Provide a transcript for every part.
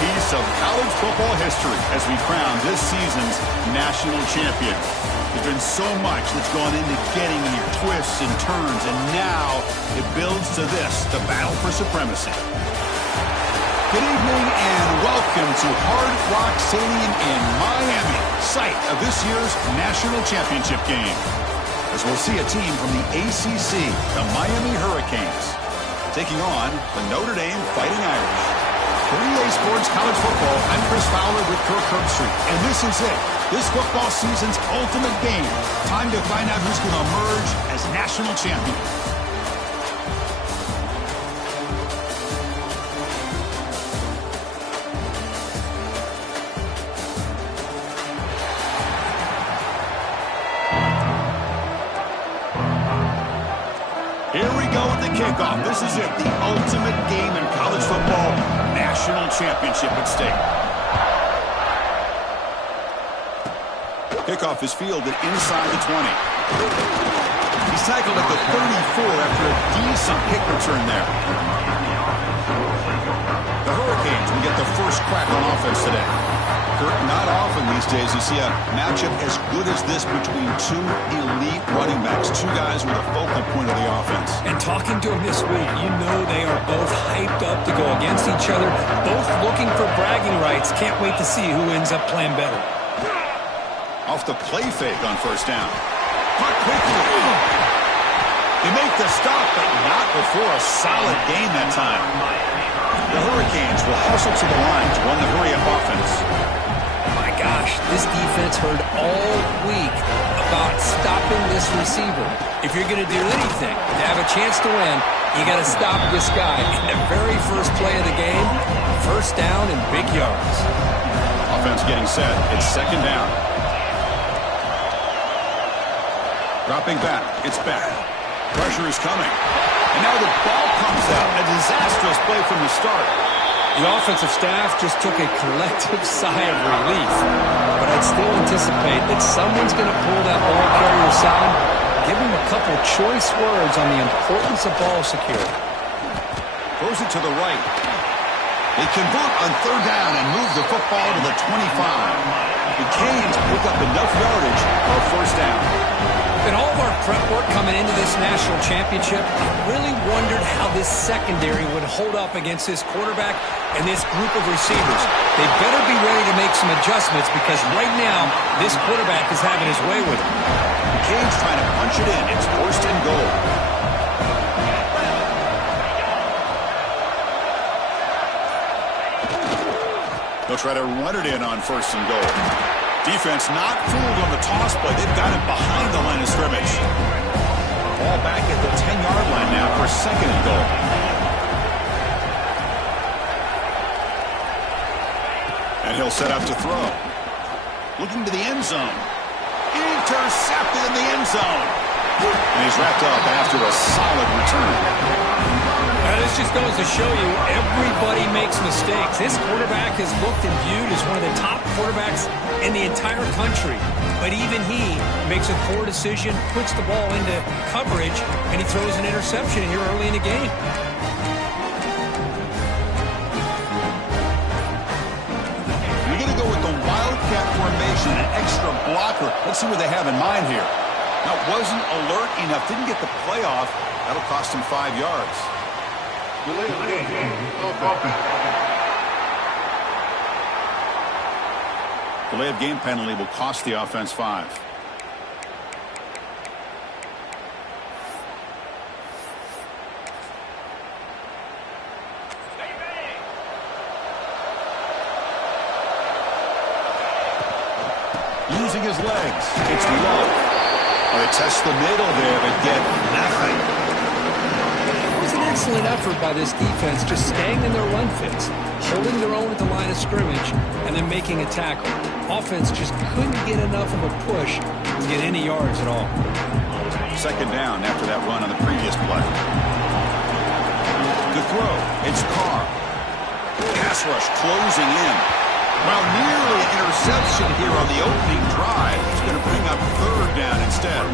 piece of college football history as we crown this season's national champion. There's been so much that's gone into getting here, twists and turns, and now it builds to this, the battle for supremacy. Good evening and welcome to Hard Rock Stadium in Miami, site of this year's national championship game. As we'll see a team from the ACC, the Miami Hurricanes, taking on the Notre Dame Fighting Irish. For EA Sports College Football, I'm Chris Fowler with Kirk Herbstreit, and this is it. This football season's ultimate game. Time to find out who's going to emerge as national champion. Here we go with the kickoff. This is it, the ultimate game in college football, national championship at stake. Kickoff is fielded inside the 20. He's tackled at the 34 after a decent kick return there. The Hurricanes will get the first crack on offense today. Kirk, not often these days you see a matchup as good as this between two elite running backs, two guys with a focal point of the offense. And talking to them this week, you know they are both hyped up to go against each other, both looking for bragging rights. Can't wait to see who ends up playing better. Off the play fake on first down. Caught quickly. They make the stop, but not before a solid gain that time. The Hurricanes will hustle to the line to run the hurry-up offense. My gosh, this defense heard all week about stopping this receiver. If you're going to do anything to have a chance to win, you got to stop this guy. In the very first play of the game, first down and big yards. Offense getting set. It's second down. Dropping back. It's back. Pressure is coming. And now the ball comes out. A disastrous play from the start. The offensive staff just took a collective sigh of relief. But I'd still anticipate that someone's going to pull that ball carrier aside, give him a couple choice words on the importance of ball security. Throws it to the right. They convert on third down and move the football to the 25. The Canes pick up enough yardage for a first down. In all of our prep work coming into this national championship, I really wondered how this secondary would hold up against this quarterback and this group of receivers. They better be ready to make some adjustments because right now, this quarterback is having his way with him. The Canes trying to punch it in. It's first and goal. They'll try to run it in on first and goal. Defense not fooled on the toss play. They've got it behind the line of scrimmage. Ball back at the 10-yard line now for second and goal. And he'll set up to throw. Looking to the end zone. Intercepted in the end zone. And he's wrapped up after a solid return. This just goes to show you everybody makes mistakes. This quarterback is looked and viewed as one of the top quarterbacks in the entire country. But even he makes a poor decision, puts the ball into coverage, and he throws an interception here early in the game. We're going to go with the Wildcat formation, an extra blocker. Let's see what they have in mind here. Now, wasn't alert enough, didn't get the play off. That'll cost him 5 yards. Delay of game penalty will cost the offense 5. Using his legs, it's Love. They test the middle there, but get nothing. Excellent effort by this defense, just staying in their run fits, holding their own at the line of scrimmage, and then making a tackle. Offense just couldn't get enough of a push to get any yards at all. Second down after that run on the previous play. The throw, it's Carr. Pass rush closing in. Well, nearly an interception here on the opening drive. He's going to bring up third down instead.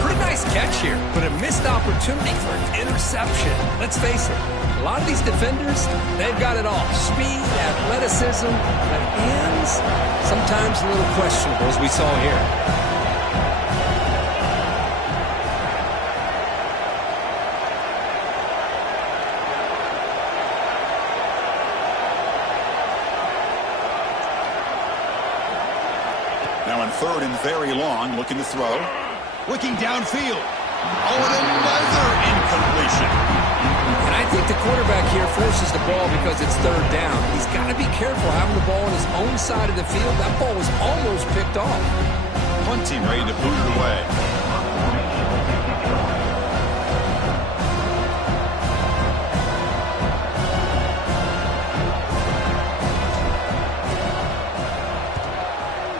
Pretty nice catch here, but a missed opportunity for an interception. Let's face it, a lot of these defenders, they've got it all. Speed, athleticism, but hands, sometimes a little questionable, as we saw here. Now on third and very long, looking to throw. Looking downfield. Oh, and another incompletion. And I think the quarterback here forces the ball because it's third down. He's got to be careful having the ball on his own side of the field. That ball was almost picked off. Punt team ready to boot it away.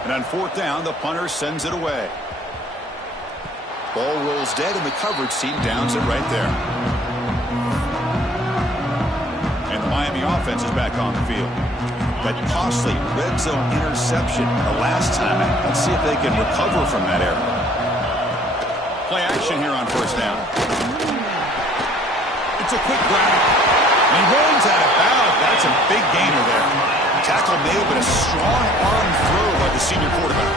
And on fourth down, the punter sends it away. Ball rolls dead, and the coverage team downs it right there. And the Miami offense is back on the field. That costly red zone interception the last time. Let's see if they can recover from that error. Play action here on first down. It's a quick grab. And he runs out of bounds. That's a big gainer there. Tackle made, but a strong arm throw by the senior quarterback.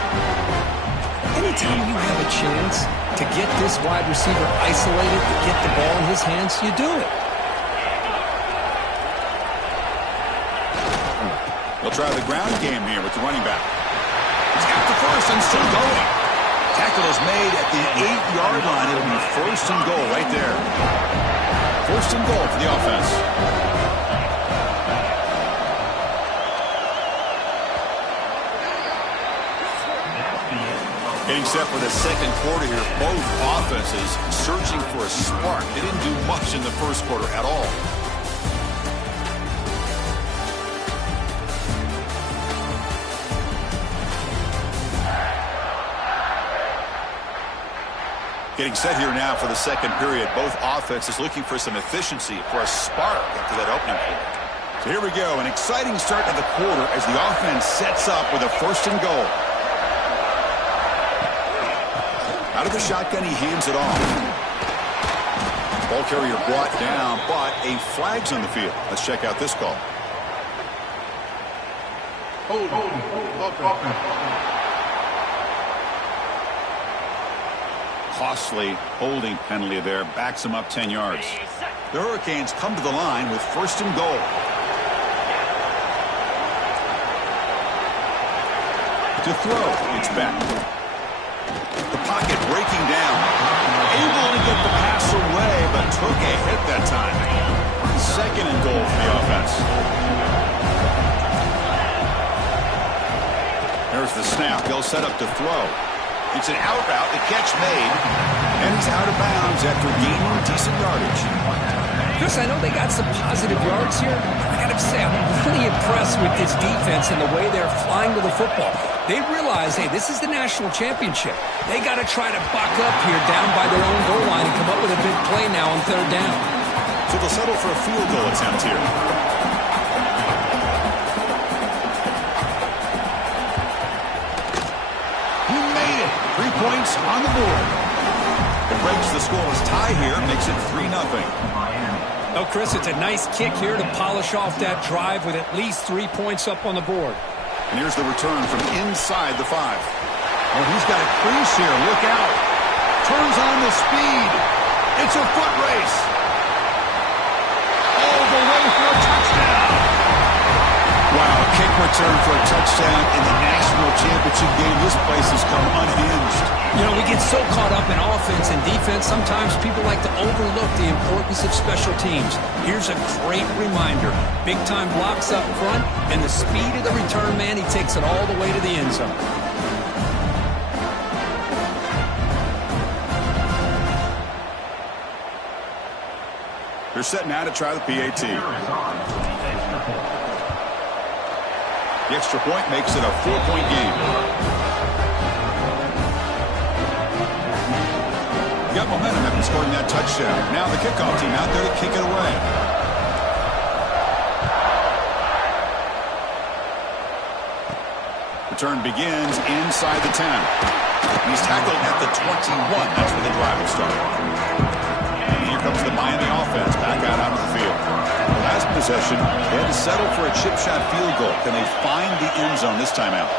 Anytime you have a chance to get this wide receiver isolated, to get the ball in his hands, you do it. They'll try the ground game here with the running back. He's got the first and still going. Tackle is made at the 8-yard line. It'll be first and goal right there. First and goal for the offense. Getting set for the second quarter here. Both offenses searching for a spark. They didn't do much in the first quarter at all. Getting set here now for the second period. Both offenses looking for some efficiency, for a spark after that opening quarter. So here we go. An exciting start to the quarter as the offense sets up with a first and goal. Out of the shotgun, he hands it off. Ball carrier brought down, but a flag's on the field. Let's check out this call. Costly holding penalty there. Backs him up 10 yards. The Hurricanes come to the line with first and goal. To throw, it's back. The pocket breaking down. Able to get the pass away, but took a hit that time. Second and goal for the offense. There's the snap. They'll set up to throw. It's an out route. The catch made. And he's out of bounds after gaining decent yardage. Chris, I know they got some positive yards here. I got to say, I'm really impressed with this defense and the way they're flying to the football. They realize, hey, this is the national championship. They got to try to buck up here down by their own goal line and come up with a big play now on third down. So they'll settle for a field goal attempt here. He made it. 3 points on the board. It breaks the scoreless tie here, makes it 3-0. Oh, Chris, it's a nice kick here to polish off that drive with at least 3 points up on the board. And here's the return from inside the 5. Oh, he's got a crease here. Look out. Turns on the speed. It's a foot race. All the way for a touchdown. Wow, a kick return for a touchdown in the national championship game. This place has come unhinged. You know, we get so caught up in offense and defense, sometimes people like to overlook the importance of special teams. Here's a great reminder. Big-time blocks up front, and the speed of the return man, he takes it all the way to the end zone. They're set now to try the PAT. The extra point makes it a 4-point game. Got momentum after scoring that touchdown. Now the kickoff team out there to kick it away. Return begins inside the 10. He's tackled at the 21. That's where the drive will start. Here comes the Miami offense back out onto the field. The last possession, they had to settle for a chip shot field goal. Can they find the end zone this time out?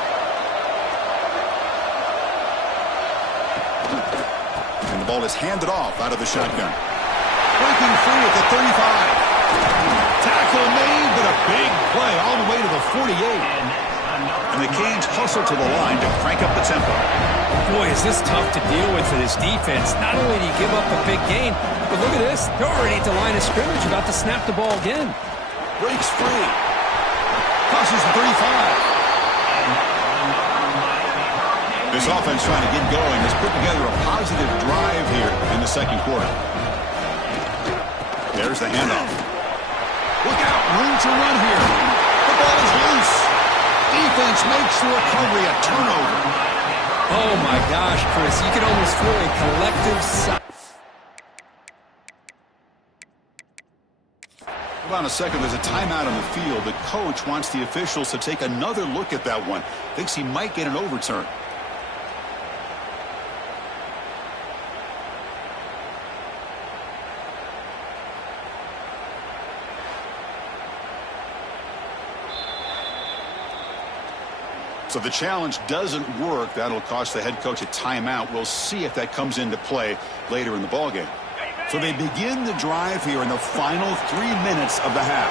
And the ball is handed off out of the shotgun. Breaking free at the 35. Tackle made, but a big play all the way to the 48. And the Canes hustle to the line to crank up the tempo. Boy, is this tough to deal with for this defense. Not only do you give up a big gain, but look at this. They're already at the line of scrimmage, about to snap the ball again. Breaks free. Crosses the 35. This offense trying to get going has put together a positive drive here in the second quarter. There's the handoff. Look out, room to run here. The ball is loose. Defense makes the recovery a turnover. Oh my gosh, Chris, you could almost feel a collective sigh. Hold on a second, there's a timeout on the field. The coach wants the officials to take another look at that one. Thinks he might get an overturn. So the challenge doesn't work. That'll cost the head coach a timeout. We'll see if that comes into play later in the ballgame. So they begin the drive here in the final 3 minutes of the half.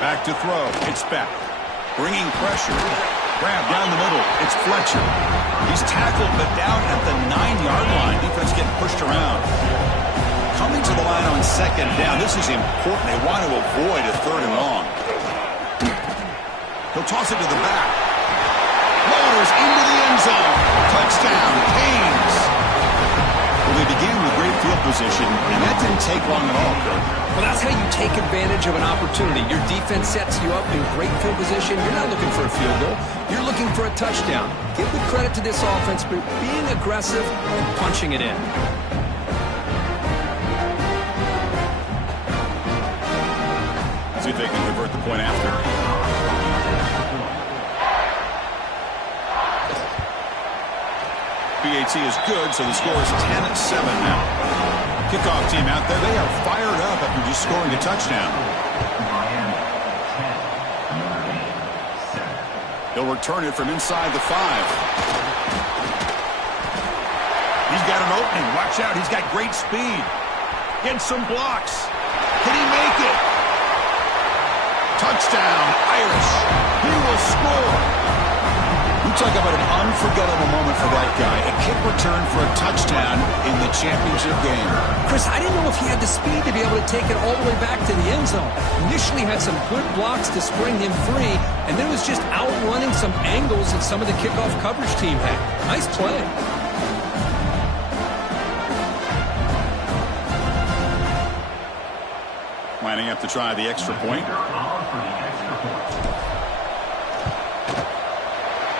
Back to throw. It's back. Bringing pressure. Grab down the middle. It's Fletcher. He's tackled, but down at the 9-yard line. Defense getting pushed around. Coming to the line on second down. This is important. They want to avoid a third and long. He'll toss it to the back. Lowers into the end zone. Touchdown, Canes. Well, they began with great field position, and that didn't take long at all, Kurt. Well, that's how you take advantage of an opportunity. Your defense sets you up in great field position. You're not looking for a field goal. You're looking for a touchdown. Give the credit to this offense for being aggressive and punching it in. See if they can convert the point after. PAT is good, so the score is 10-7 now. Kickoff team out there, they are fired up after just scoring a touchdown. He'll return it from inside the 5. He's got an opening. Watch out, he's got great speed. Gets some blocks. Can he make it? Touchdown, Irish. He will score. You talk about an unforgettable moment for that guy. A kick return for a touchdown in the championship game. Chris, I didn't know if he had the speed to be able to take it all the way back to the end zone. Initially had some good blocks to spring him free, and then was just outrunning some angles that some of the kickoff coverage team had. Nice play. Lining up to try the extra point.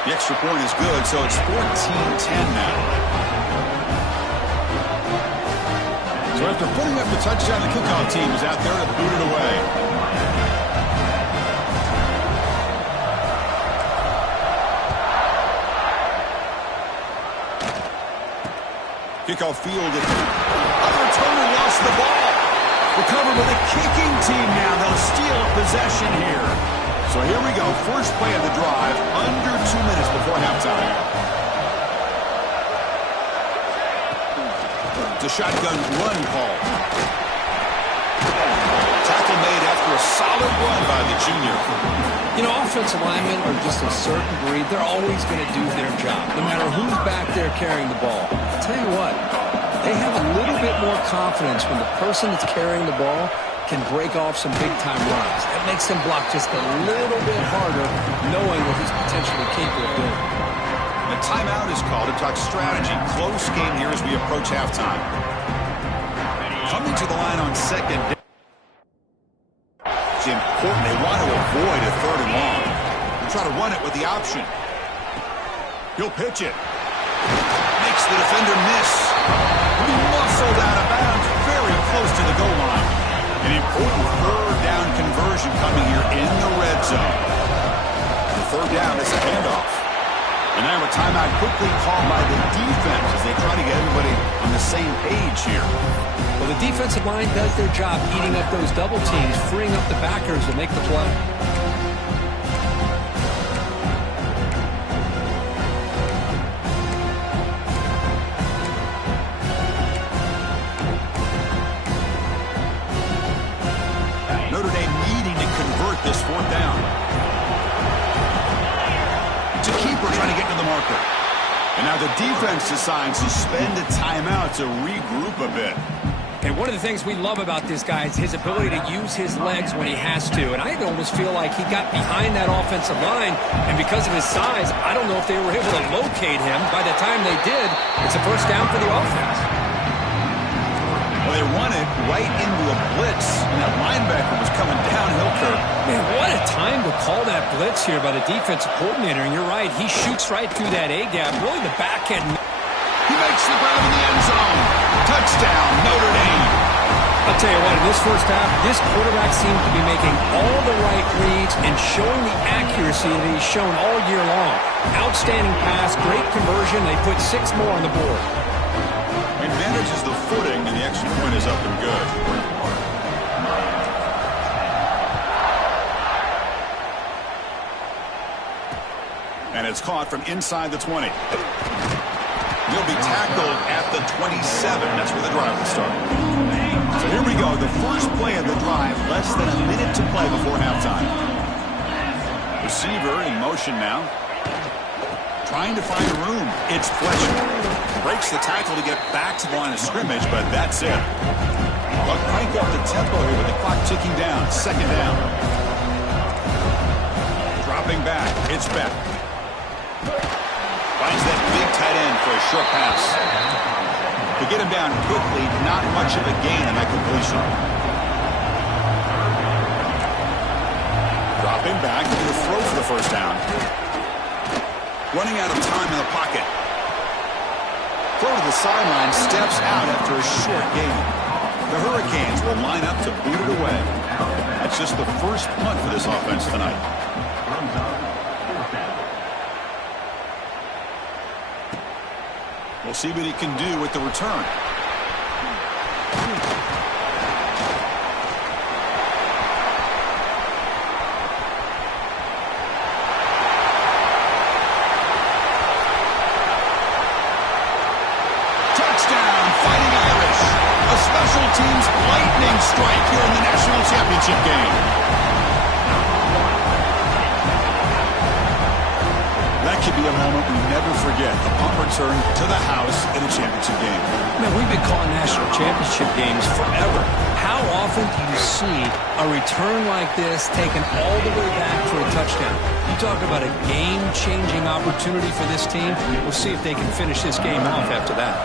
The extra point is good, so it's 14-10 now. So after putting up the touchdown, the kickoff team is out there to boot it away. Kickoff fielded. Returner lost the ball. Recovered with a kicking team now. They'll steal a possession here. So here we go. First play of the drive. Under 2 minutes before halftime. It's a shotgun run call. Tackle made after a solid run by the junior. You know, offensive linemen are just a certain breed. They're always going to do their job, no matter who's back there carrying the ball. I'll tell you what. They have a little bit more confidence when the person that's carrying the ball can break off some big-time runs. That makes them block just a little bit harder, knowing what he's potentially capable of doing. The timeout is called to talk strategy. Close game here as we approach halftime. Coming to the line on second. It's important. They want to avoid a third and long. They'll try to run it with the option. He'll pitch it. Makes the defender miss. He muscled out of bounds very close to the goal line. An important third down conversion coming here in the red zone. The third down is a handoff. And now a timeout quickly called by the defense as they try to get everybody on the same page here. Well, the defensive line does their job eating up those double teams, freeing up the backers to make the play. Notre Dame needing to convert this fourth down. To keeper trying to get to the marker. And now the defense decides to spend a timeout to regroup a bit. And one of the things we love about this guy is his ability to use his legs when he has to. And I almost feel like he got behind that offensive line, and because of his size, I don't know if they were able to locate him. By the time they did, it's a first down for the offense. Well, they run it right into a blitz, and that linebacker was coming downhill, Kirk. Man, what a time to call that blitz here by the defensive coordinator. And you're right, he shoots right through that A-gap, really the back end. He makes the grab in the end zone. Touchdown, Notre Dame. I'll tell you what, in this first half, this quarterback seems to be making all the right reads and showing the accuracy that he's shown all year long. Outstanding pass, great conversion. They put 6 more on the board. And manages the footing, and the extra point is up and good. And it's caught from inside the 20. He'll be tackled at the 27. That's where the drive will start. So here we go. The first play of the drive. Less than a minute to play before halftime. Receiver in motion now. Trying to find room. It's Fletcher. Breaks the tackle to get back to the line of scrimmage, but that's it. But crank up the tempo here with the clock ticking down. Second down. Dropping back. It's Beck. Finds that big tight end for a short pass. To get him down quickly, not much of a gain on that completion. Dropping back to the throw for the first down. Running out of time in the pocket. Throw to the sideline, steps out after a short gain. The Hurricanes will line up to boot it away. That's just the first punt for this offense tonight. We'll see what he can do with the return. Touchdown, Fighting Irish. A special teams lightning strike here in the national championship game. That could be a moment we never forget. A punt return to the house in a championship game. Man, we've been calling national championship games forever. How often do you see a return like this taken all the way back for a touchdown? You talk about a game-changing opportunity for this team. We'll see if they can finish this game off after that.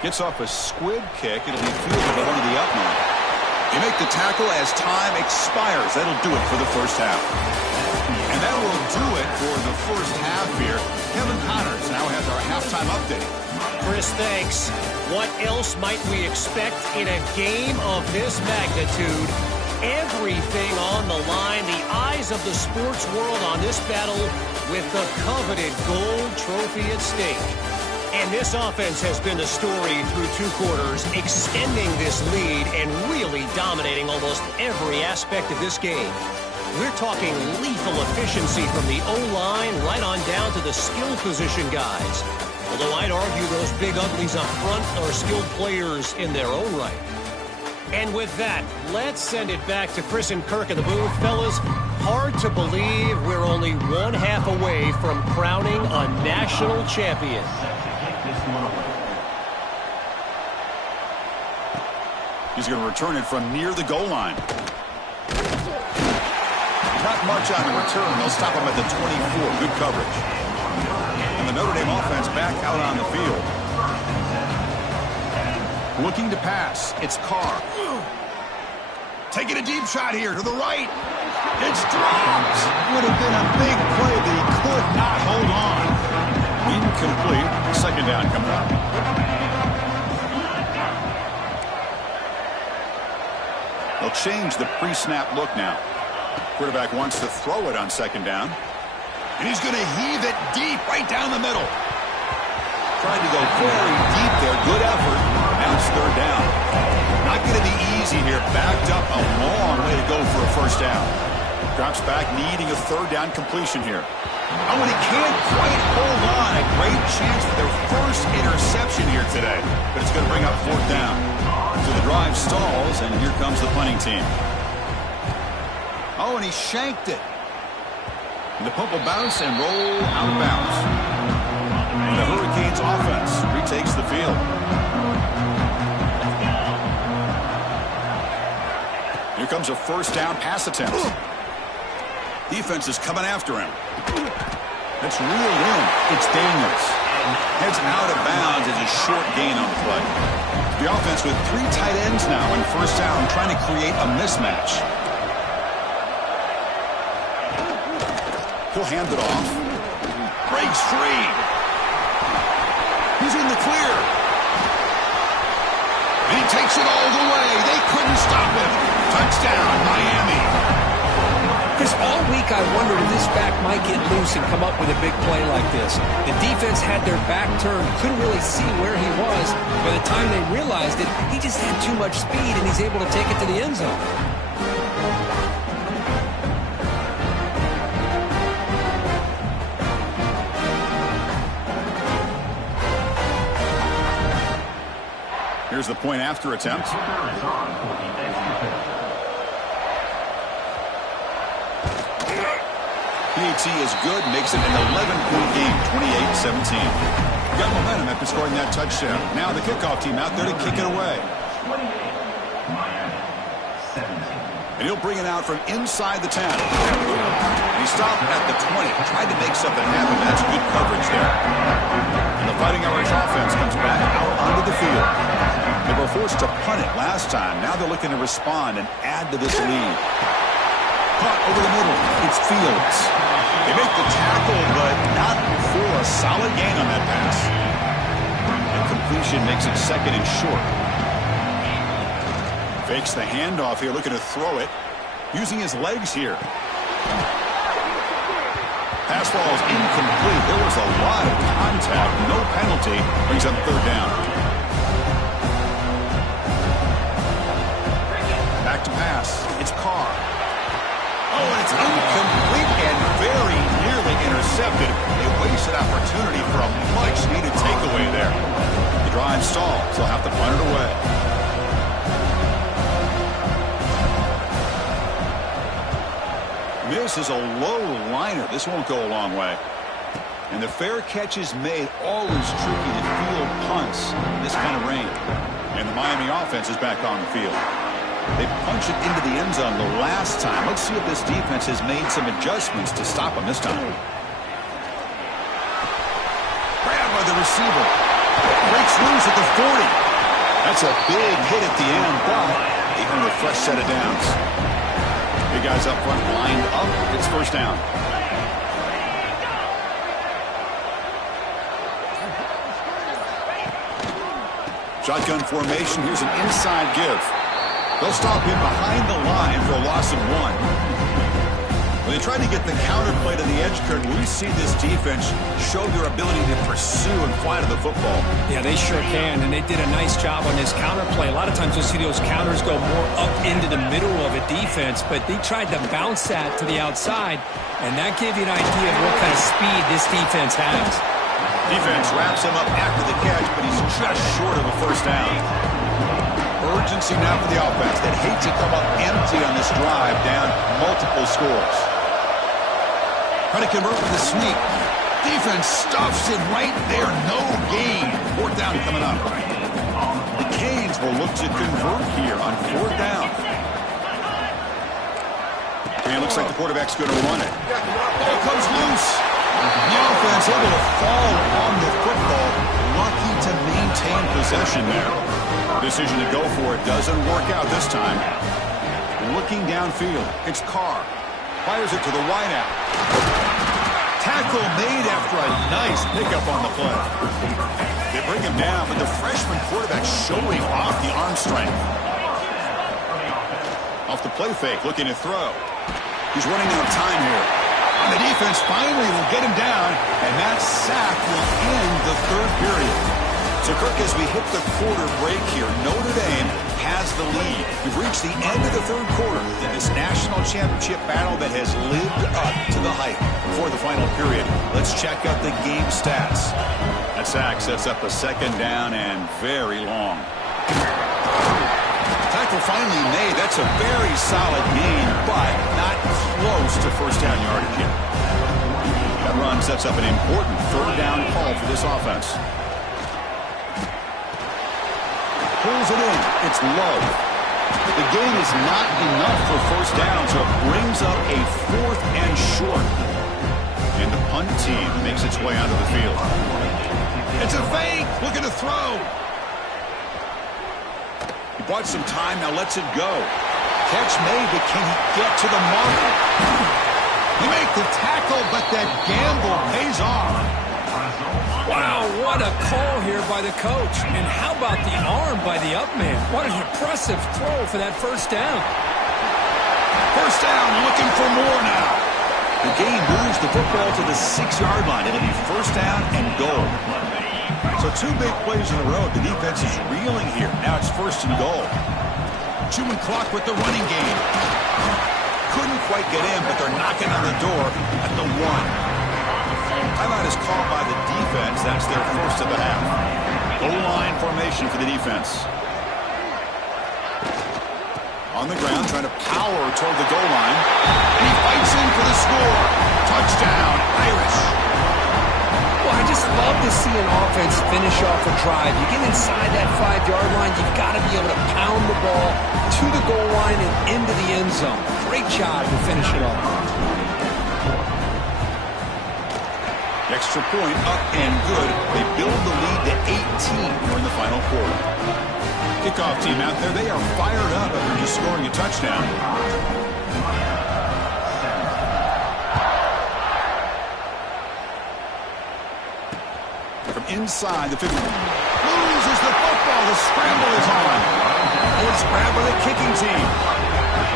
Gets off a squib kick. It'll be fielded by one of the up men. You make the tackle as time expires. That'll do it for the first half. And that will do it for the first half here. Kevin Connors now has our halftime update. Chris, thanks. What else might we expect in a game of this magnitude? Everything on the line. The eyes of the sports world on this battle with the coveted gold trophy at stake. And this offense has been the story through 2 quarters, extending this lead and really dominating almost every aspect of this game. We're talking lethal efficiency from the O-line right on down to the skill position guys. Although I'd argue those big uglies up front are skilled players in their own right. And with that, let's send it back to Chris and Kirk in the booth. Fellas, hard to believe we're only 1 half away from crowning a national champion. He's going to return it from near the goal line. Not much on the return. They'll stop him at the 24. Good coverage. And the Notre Dame offense back out on the field. Looking to pass. It's Carr. Taking a deep shot here to the right. It's dropped. Would have been a big play that he could not hold on. Incomplete. Second down coming up. They'll change the pre-snap look now. Quarterback wants to throw it on second down. And he's going to heave it deep right down the middle. Trying to go very deep there. Good effort. Now it's third down. Not going to be easy here. Backed up a long way to go for a first down. Drops back, needing a third down completion here. Oh, and he can't quite hold on. A great chance for their first interception here today. But it's going to bring up fourth down. So the drive stalls, and here comes the punting team. Oh, and he shanked it. And the punt will bounce and roll out of bounds. And the Hurricanes offense retakes the field. Here comes a first down pass attempt. Defense is coming after him. That's reeled in. It's Daniels. Heads out of bounds as a short gain on the play. The offense with 3 tight ends now in first down, trying to create a mismatch. He'll hand it off. Breaks free. He's in the clear. And he takes it all the way. They couldn't stop him. Touchdown, Miami. Chris, all week I wondered if this back might get loose and come up with a big play like this. The defense had their back turned, couldn't really see where he was. By the time they realized it, he just had too much speed, and he's able to take it to the end zone. Here's the point after attempt. PAT is good, makes it an 11-point game, 28-17. Got momentum after scoring that touchdown. Now the kickoff team out there to kick it away. And he'll bring it out from inside the 10. And he stopped at the 20, tried to make something happen. That's good coverage there. And the Fighting Irish offense comes back out onto the field. They were forced to punt it last time. Now they're looking to respond and add to this lead. Caught over the middle. It's Fields. They make the tackle, but not for a solid gain on that pass. And completion makes it second and short. Fakes the handoff here, looking to throw it. Using his legs here. Pass ball is incomplete. There was a lot of contact. No penalty. Brings up third down. Back to pass. It's Carr. Oh, and it's incomplete and very nearly intercepted. A wasted opportunity for a much-needed takeaway there. The drive stalls. They'll have to punt it away. This is a low liner. This won't go a long way. And the fair catch is made. Always tricky to field punts in this kind of rain. And the Miami offense is back on the field. They punched it into the end zone the last time. Let's see if this defense has made some adjustments to stop them this time. Grabbed by the receiver. Breaks loose at the 40. That's a big hit at the end, but even with a fresh set of downs. Big guys up front lined up. It's first down. Shotgun formation. Here's an inside give. They'll stop him behind the line for a loss of 1. When they try to get the counter play to the edge, Kurt, we see this defense show their ability to pursue and fly to the football. Yeah, they sure can, and they did a nice job on this counter play. A lot of times you'll see those counters go more up into the middle of a defense, but they tried to bounce that to the outside, and that gave you an idea of what kind of speed this defense has. Defense wraps him up after the catch, but he's just short of a first down. Urgency now for the offense that hates to come up empty on this drive, down multiple scores. Trying to convert with a sneak. Defense stuffs it right there. No gain. Fourth down coming up. The Canes will look to convert here on fourth down. And it looks like the quarterback's going to run it. Ball comes loose. The offense able to fall on the football. Lucky to maintain possession there. Decision to go for it doesn't work out this time. Looking downfield, it's Carr. Fires it to the wideout. Tackle made after a nice pickup on the play. They bring him down, but the freshman quarterback showing off the arm strength. Off the play fake, looking to throw. He's running out of time here. And the defense finally will get him down, and that sack will end the third period. So, Kirk, as we hit the quarter break here, Notre Dame has the lead. We've reached the end of the third quarter in this national championship battle that has lived up to the hype. Before the final period, let's check out the game stats. That sack sets up a second down and very long. Tackle finally made. That's a very solid gain, but not close to first down yardage yet. That run sets up an important third down call for this offense. Pulls it in. It's low. The gain is not enough for first down, so it brings up a 4th and short. And the punt team makes its way onto the field. It's a fake. Looking to throw. He bought some time. Now lets it go. Catch made, but can he get to the mark? He makes the tackle, but that gamble pays off. Wow, what a call here by the coach. And how about the arm by the up man? What an impressive throw for that first down. First down, looking for more now. The game moves the football to the 6-yard line. It'll be first down and goal. So 2 big plays in a row. The defense is reeling here. Now it's first and goal. Chewing clock with the running game. Couldn't quite get in, but they're knocking on the door at the 1. Timeout is called by the defense. That's their first of the half. Goal line formation for the defense. On the ground, trying to power toward the goal line. And he fights in for the score. Touchdown, Irish. Well, I just love to see an offense finish off a drive. You get inside that 5-yard line, you've got to be able to pound the ball to the goal line and into the end zone. Great job to finish it off. Extra point up and good. They build the lead to 18 during the final quarter. Kickoff team out there, they are fired up after just scoring a touchdown. From inside the 50. Loses the football. The scramble is on. And it's grabbed by the kicking team.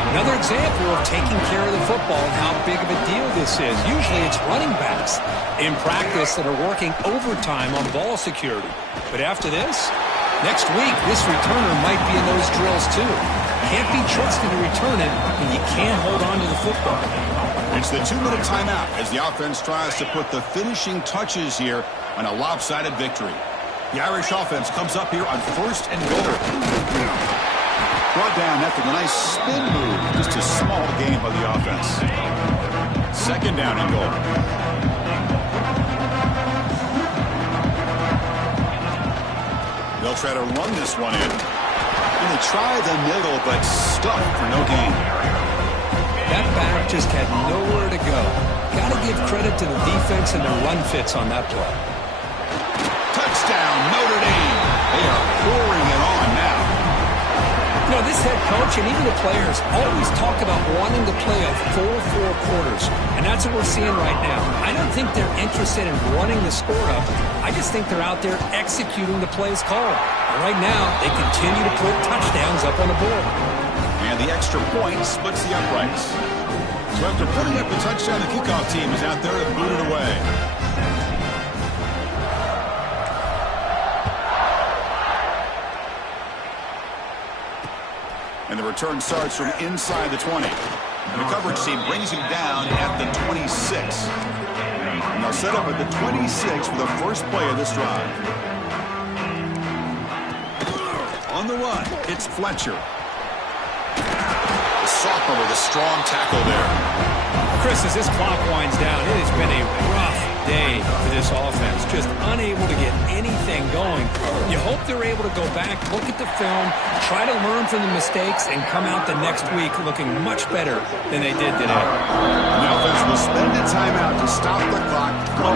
Another example of taking care of the football and how big of a deal this is. Usually it's running backs in practice that are working overtime on ball security. But after this, next week, this returner might be in those drills too. Can't be trusted to return it when you can't hold on to the football. It's the 2-minute timeout as the offense tries to put the finishing touches here on a lopsided victory. The Irish offense comes up here on first and goal. Brought down after the nice spin move. Just a small gain by the offense. Second down and goal. They'll try to run this one in. And they try the middle, but stuck for no gain. That back just had nowhere to go. Got to give credit to the defense and their run fits on that play. Touchdown, Notre Dame. They are pouring it on now. You know, this head coach and even the players always talk about wanting to play a full 4 quarters, and that's what we're seeing right now. I don't think they're interested in running the score up. I just think they're out there executing the plays called. And right now, they continue to put touchdowns up on the board. And the extra point splits the uprights. So after putting up the touchdown, the kickoff team is out there to boot it away. And the return starts from inside the 20. And the coverage team brings him down at the 26. And they'll set up at the 26 for the first play of this drive. On the run, it's Fletcher. The sophomore with a strong tackle there. Chris, as this clock winds down, it has been a rough day for this offense. Just unable to get anything going. You hope they're able to go back, look at the film, try to learn from the mistakes, and come out the next week looking much better than they did today. The offense will spend a timeout to stop the clock. 21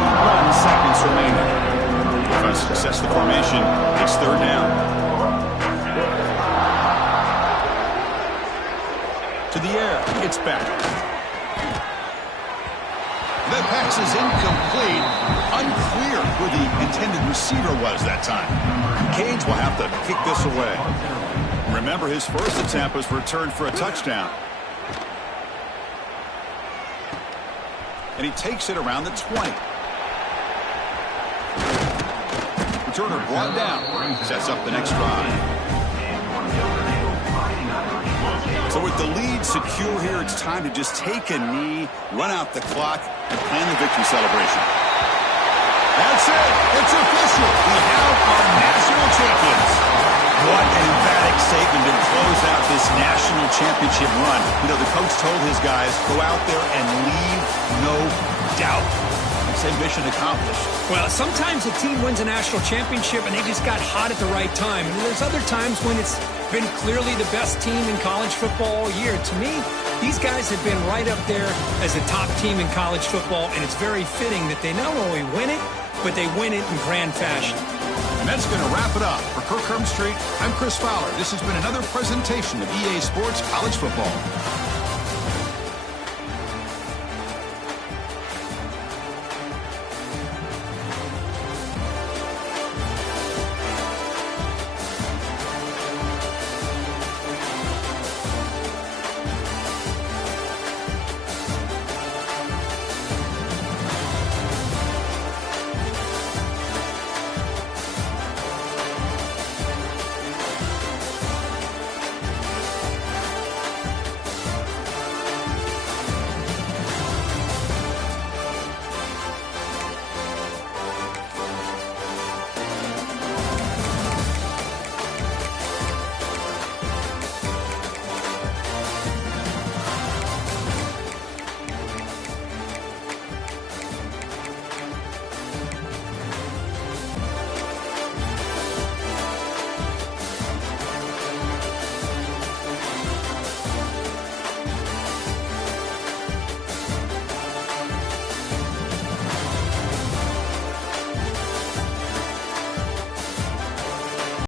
seconds remaining. If I success the formation, it's third down. To the air, it's back. That pass is incomplete. Unclear who the intended receiver was that time. Cage will have to kick this away. Remember, his first attempt was returned for a touchdown. And he takes it around the 20. Returner brought down. Sets up the next drive. So with the lead secure here, it's time to just take a knee, run out the clock, and plan the victory celebration. That's it. It's official. We have our national champions. What an emphatic statement to close out this national championship run. You know, the coach told his guys, go out there and leave no doubt. I'd say mission accomplished. Well, sometimes a team wins a national championship and they just got hot at the right time. And there's other times when it's been clearly the best team in college football all year. To me, these guys have been right up there as a top team in college football, and it's very fitting that they not only win it, but they win it in grand fashion. And that's going to wrap it up. For Kirk Street, I'm Chris Fowler. This has been another presentation of EA Sports College Football.